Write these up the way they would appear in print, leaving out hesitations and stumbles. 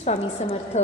स्वामी समर्थ.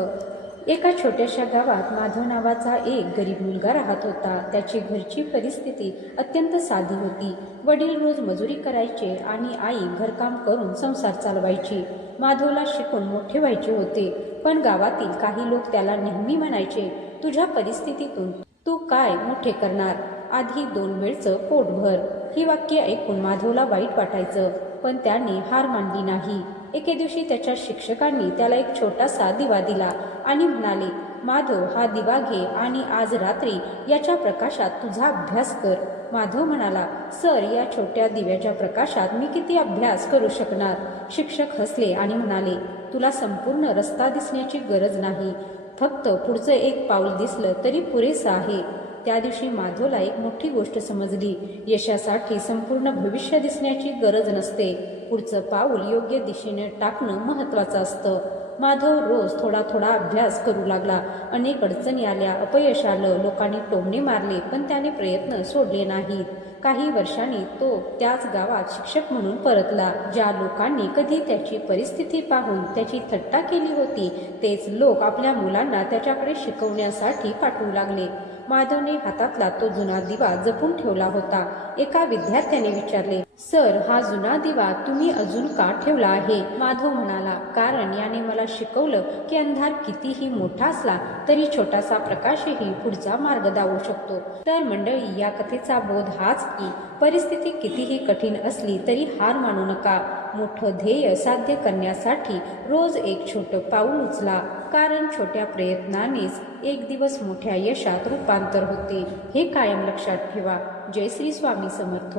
एका छोट्याशा गावात माधव नावाचा एक गरीब मुलगा राहत होता. त्याची घरची परिस्थिती अत्यंत साधी होती. वडील रोज मजुरी करायचे आणि आई घरकाम करून संसार चालवायची. माधवला शिकून मोठे व्हायचे होते, पण गावातील काही लोक त्याला नेहमी म्हणायचे, तुझ्या परिस्थितीतून तू काय मोठे करणार, आधी 2 वेळचं पोट भर. ही वाक्य ऐकून माधवला वाईट वाटायचं, पण त्याने हार मानली नाही. एके दिवशी त्याच्या शिक्षकांनी त्याला एक छोटासा दिवा दिला आणि म्हणाले, माधव, हा दिवा घे आणि आज रात्री याच्या प्रकाशात तुझा अभ्यास कर. माधव म्हणाला, सर, या छोट्या दिव्याच्या प्रकाशात मी किती अभ्यास करू शकणार? शिक्षक हसले आणि म्हणाले, तुला संपूर्ण रस्ता दिसण्याची गरज नाही, फक्त पुढचं एक पाऊल दिसलं तरी पुरेसं आहे. त्या दिवशी माधवला एक मोठी गोष्ट समजली. यशासाठी संपूर्ण भविष्य दिसण्याची गरज नसते, पुढचं पाऊल योग्य दिशेने टाकणं महत्त्वाचं असतं. माधव रोज थोडा थोडा अभ्यास करू लागला. अनेक अडचणी आल्या, अपयश आलं, लोकांनी टोमणे मारले, पण त्याने प्रयत्न सोडले नाहीत. काही वर्षांनी तो त्याच गावात शिक्षक म्हणून परतला. ज्या लोकांनी कधी त्याची परिस्थिती पाहून त्याची थट्टा केली होती, तेच लोक आपल्या मुलांना त्याच्याकडे शिकवण्यासाठी पाठवू लागले. माधवने हातातला तो जुना दिवा जपून ठेवला होता. एका विद्यार्थ्याने विचारले, सर, हा जुना दिवा तुम्ही अजून का ठेवला आहे? माधव म्हणाला, कारण याने मला शिकवलं की अंधार कितीही मोठा असला तरी छोटासा प्रकाशही पुढचा मार्ग दाखवू शकतो. तर मंडळी, या कथेचा बोध हाच की परिस्थिती कितीही कठीण असली तरी हार मानू नका. मोठं ध्येय साध्य करण्यासाठी रोज एक छोटं पाऊल उचला, कारण छोट्या प्रयत्नानेच एक दिवस मोठ्या यशात रूपांतर होते. हे कायम लक्षात ठेवा. जय श्री स्वामी समर्थ.